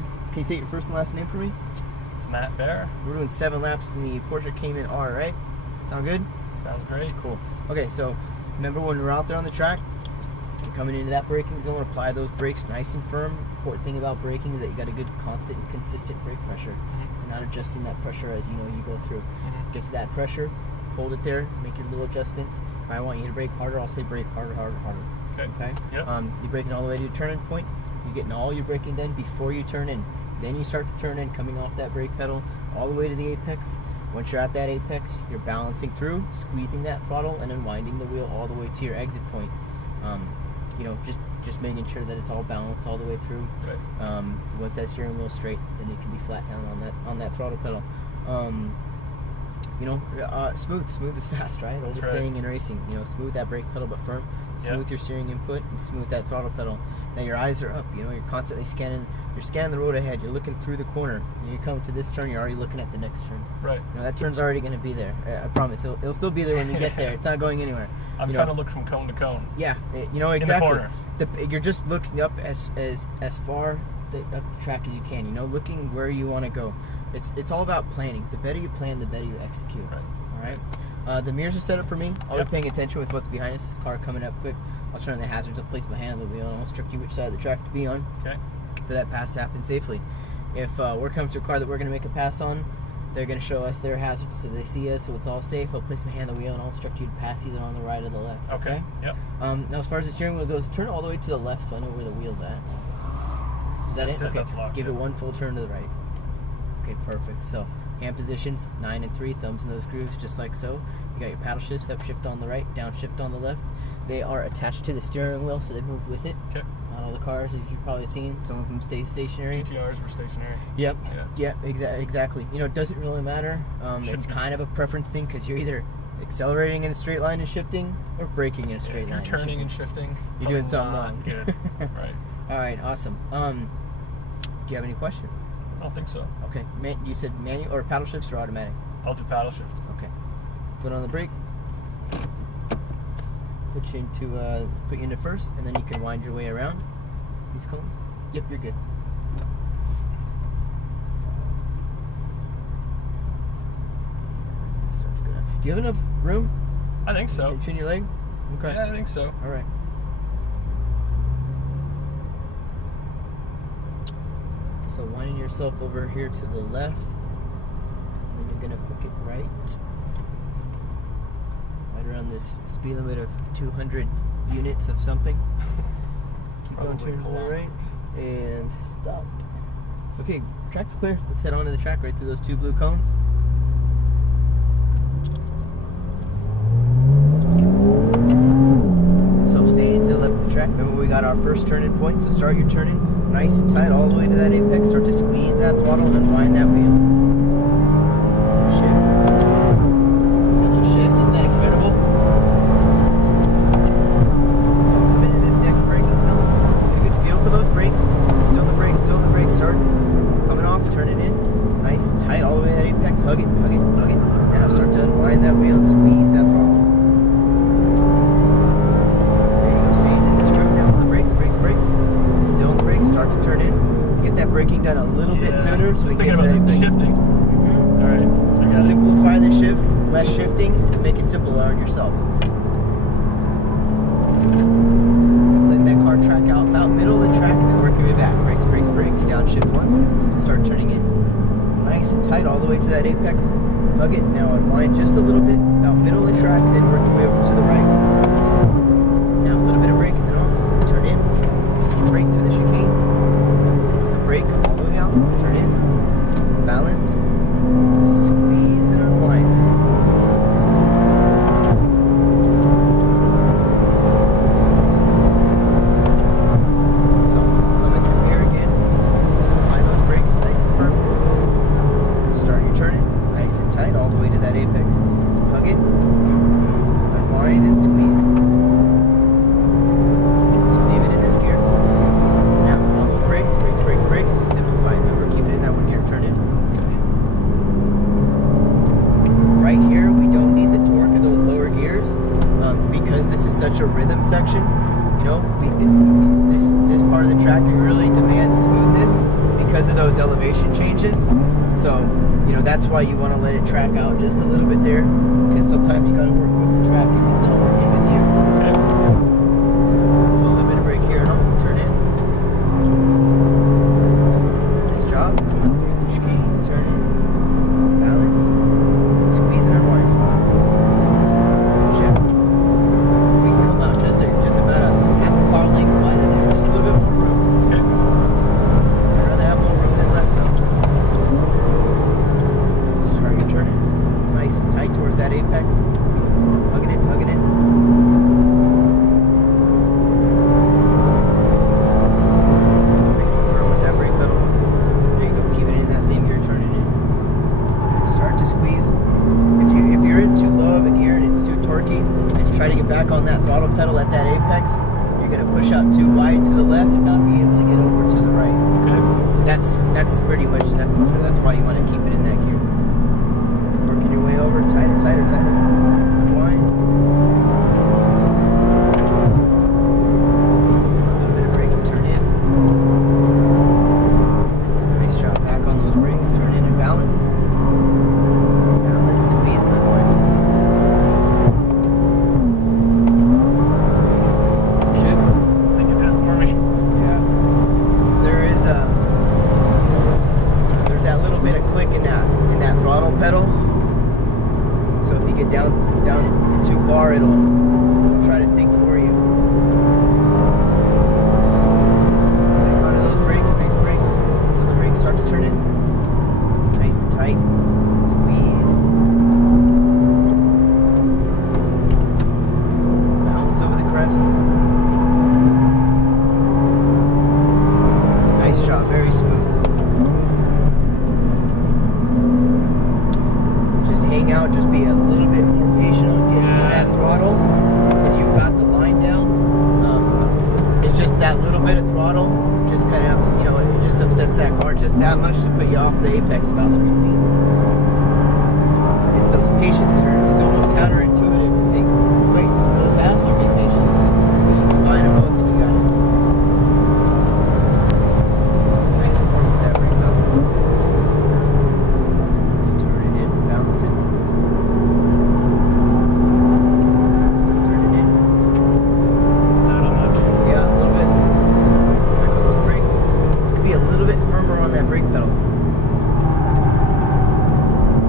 Can you say your first and last name for me? It's Matt Bear. We're doing 7 laps in the Porsche Cayman R, right? Sound good? Sounds great. Cool. Okay, so remember when we're out there on the track, you're coming into that braking zone, apply those brakes nice and firm. Important thing about braking is that you got a good constant and consistent brake pressure. Mm-hmm. You're not adjusting that pressure as you go through. Mm-hmm. Get to that pressure, hold it there, make your little adjustments. If I want you to brake harder, I'll say brake harder, harder, harder. Okay? Yep. You're braking all the way to your turn-in point. You're getting all your braking done before you turn in. Then you start to turn in, coming off that brake pedal all the way to the apex. Once you're at that apex, you're balancing through, squeezing that throttle, and then winding the wheel all the way to your exit point. Just making sure that it's all balanced all the way through. Right. Once that steering wheel's straight, then you can be flat down on that throttle pedal. Smooth is fast, right? Old saying in racing. Smooth that brake pedal, but firm. Smooth your steering input and smooth that throttle pedal. Now your eyes are up. You're constantly scanning. You're scanning the road ahead. You're looking through the corner. You come to this turn, you're already looking at the next turn. Right. That turn's already going to be there. I promise. It'll still be there when you get there. It's not going anywhere. I'm trying to look from cone to cone. Yeah. Exactly. In the corner. You're just looking up as far up the track as you can. Looking where you want to go. It's all about planning. The better you plan, the better you execute. Right. All right. The mirrors are set up for me. I'll be paying attention with what's behind us. Car coming up quick. I'll turn on the hazards. I'll place my hand on the wheel, and I'll instruct you which side of the track to be on. Okay. For that pass to happen safely. If we're coming to a car that we're going to make a pass on, they're going to show us their hazards so they see us, so it's all safe. I'll place my hand on the wheel, and I'll instruct you to pass either on the right or the left. Okay. Yep. Now, as far as the steering wheel goes, turn it all the way to the left so I know where the wheel's at. Is that it? Okay. That's locked. Give it one full turn to the right. Okay, perfect. So, hand positions, 9 and 3, thumbs in those grooves, just like so. You got your paddle shifts, up shift on the right, down shift on the left. They are attached to the steering wheel, so they move with it. Okay. Not all the cars, as you've probably seen, some of them stay stationary. GTRs were stationary. Yep. Yeah. Exactly. It doesn't really matter. It's kind of a preference thing because you're either accelerating in a straight line and shifting, or braking in a straight line. If you're turning and shifting, you're doing something wrong. Good. Right. All right. Awesome. Do you have any questions? I don't think so. Okay. You said manual or paddle shifts or automatic? I'll do paddle shift. Okay. Foot on the brake. Put you into first, and then you can wind your way around these cones. Yep, you're good. Do you have enough room? I think so. Between your leg? Okay. Yeah, I think so. All right. So winding yourself over here to the left, and then you're gonna hook it right around this speed limit of 200 units of something. Keep going, turn to the right, and stop. Okay, track's clear. Let's head on to the track right through those 2 blue cones. So staying to the left of the track. Remember, we got our first turn-in point, so start your turning nice and tight all the way to that apex. Start to squeeze that throttle and then wind that wheel. Hug it. Now start to unwind that wheel and squeeze that throttle. There you go, staying in this groove now. The brakes. Still on the brakes, start to turn in. Let's get that braking done a little bit sooner so we can get to that apex. Shifting. Mm-hmm. Alright, I got Simplify the shifts, less shifting, and make it simpler on yourself. Let that car track out about middle of the track and then work your way back. Brakes. Downshift once, start turning in. Nice and tight all the way to that apex. Hug it. Now unwind just a little bit, about middle of the track, and then work your way over to the right. Now a little bit of brake and then off. Turn in, straight to the chicane. So brake all the way out, turn in, balance, squeeze and unwind. So coming through here again. Apply those brakes nice and firm. Start your turning, nice and tight, all the way to that apex. Hug it, unwind and squeeze. So leave it in this gear. Now, on those brakes. Just simplify. Remember, keep it in that one gear. Turn in. because of those elevation changes. So, you know, that's why you want to let it track out just a little bit there, because sometimes you got to work with the track if it's not working with you. Okay. So a little bit of brake here and off, turn in. Nice job. Come on through the chicane, turn in. Balance. Squeeze and unwind. Check. We can come out just about a half a car length wider there, just a little bit more room. Okay. I'd rather have more room than less though. Start your turn. Nice and tight towards that apex. Hugging it, hugging it. Nice and firm with that brake pedal. There you go. Keep it in that same gear, turning in. Start to squeeze. If you're in too low of a gear and it's too torquey, and you try to get back on that throttle pedal at that apex, you're gonna push out too wide to the left and not be able to get over to the right. Okay. That's pretty much that's why you want to keep it in that gear. Working your way over, tighter, tighter, tighter. Unwind. A little bit of brake and turn in. Nice job. Back on those brakes. Turn in and balance. Balance, squeeze, and unwind. Chip. They did that for me. Yeah. There's that little bit of click in that throttle pedal. So if you get down too far, it'll try to think for you. Back onto those brakes. So the brakes start to turn in. Nice and tight. Squeeze. Balance over the crest. Nice job, very smooth. Just hang out, just be a little bit more patient on getting to that throttle, because you've got the line down. It's just that little bit of throttle, just kind of, you know, it just upsets that car just that much to put you off the apex about 3 feet. It's those patience turns. It's almost counterintuitive. You think, wait, go faster, be patient. But you combine them both and you got it. Nice and warm with that brake pedal. Turn it in, balance it. Still turn it in. Not much. Yeah, a little bit. Back on those brakes. You could be a little bit firmer on that brake pedal.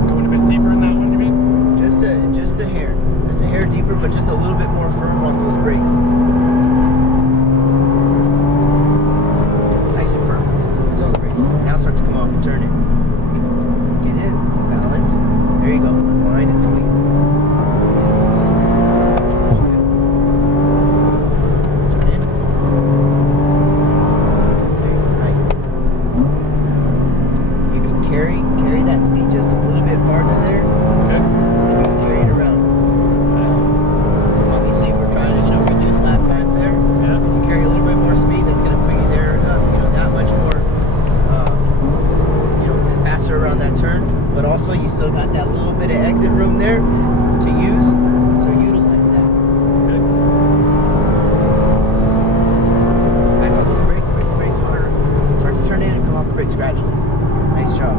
Going a bit deeper in that one, you mean? Just a hair. Just a hair deeper, but just a little bit more firm on those brakes. Nice and firm. Still on the brakes. Now start to come off and turn it. Get in. Balance. There you go. Unwind and squeeze. Turn in. Okay, nice. You can carry that speed just a little bit farther there. Okay. And you can carry it around. Obviously, we're trying to, you know, reduce lap times there. Yeah. You carry a little bit more speed, that's going to put you there, you know, that much more, you know, faster around that turn. But also, you still got that little bit of exit room there to use. So utilize that. Okay. Back on those brakes, harder. Start to turn in and come off the brakes gradually. Nice job.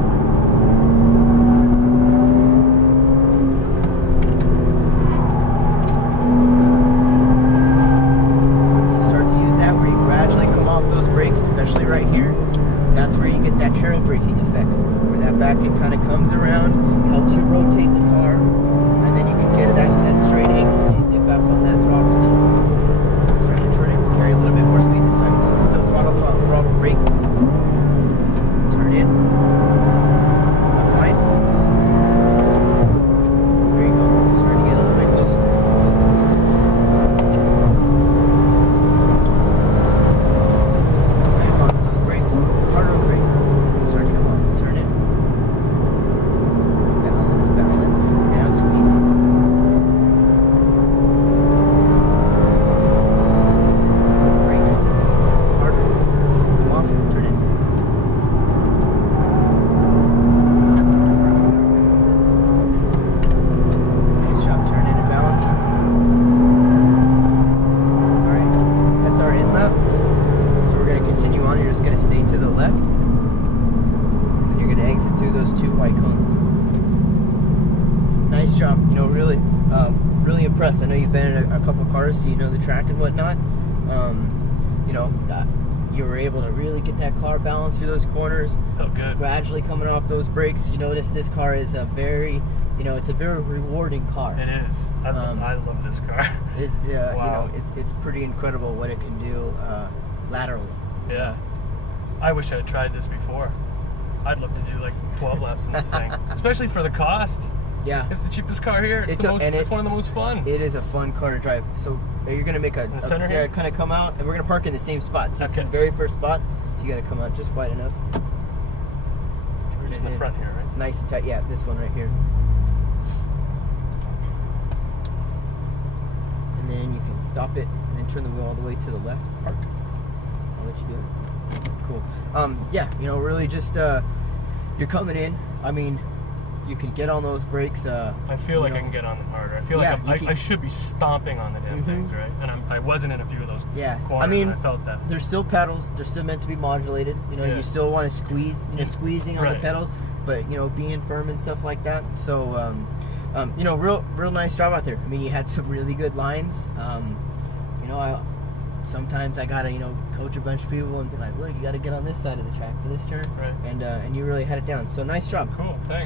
You start to use that where you gradually come off those brakes, especially right here. That's where you get that trail braking effect, where that back end kind of comes around, helps you rotate the car, and then you can get that straight angle so you can get back on that throttle. So start to turn in, carry a little bit more speed this time. Still throttle, brake. Turn in. Unwind. There you go. Starting to get a little bit closer. Back on those brakes. Harder on the brakes. Start to come on. Turn in. Balance. Now squeeze. really, really impressed. I know you've been in a couple cars, so you know the track and whatnot. You know, you were able to really get that car balanced through those corners. Oh, good. Gradually coming off those brakes. You notice this car is a very, you know, it's a very rewarding car. It is. I love this car. You Wow. know, it's pretty incredible what it can do laterally. Yeah. I wish I had tried this before. I'd love to do like 12 laps in this thing, especially for the cost. Yeah. It's the cheapest car here. It's one of the most fun. It is a fun car to drive. So you're gonna make in the center yeah, here? kind of come out, and we're gonna park in the same spot. So Okay. this is the very first spot. So you gotta come out just wide enough. We're just in the front here, right? Nice and tight. Yeah, this one right here. And then you can stop it, and then turn the wheel all the way to the left. Park. I'll let you do it. Cool. Yeah, you know, really just you're coming in. I mean, you can get on those brakes. I feel like I can get on them harder. I feel like I should be stomping on the damn things, right? And I wasn't in a few of those corners. I mean, and I felt that. There's still pedals. They're still meant to be modulated. You know, you still want to squeeze. You know, squeezing on the pedals, but you know, being firm and stuff like that. So, you know, real nice job out there. I mean, you had some really good lines. You know, sometimes I gotta, you know, coach a bunch of people and be like, look, you gotta get on this side of the track for this turn, right? And you really had it down. So nice job. Cool. Thanks.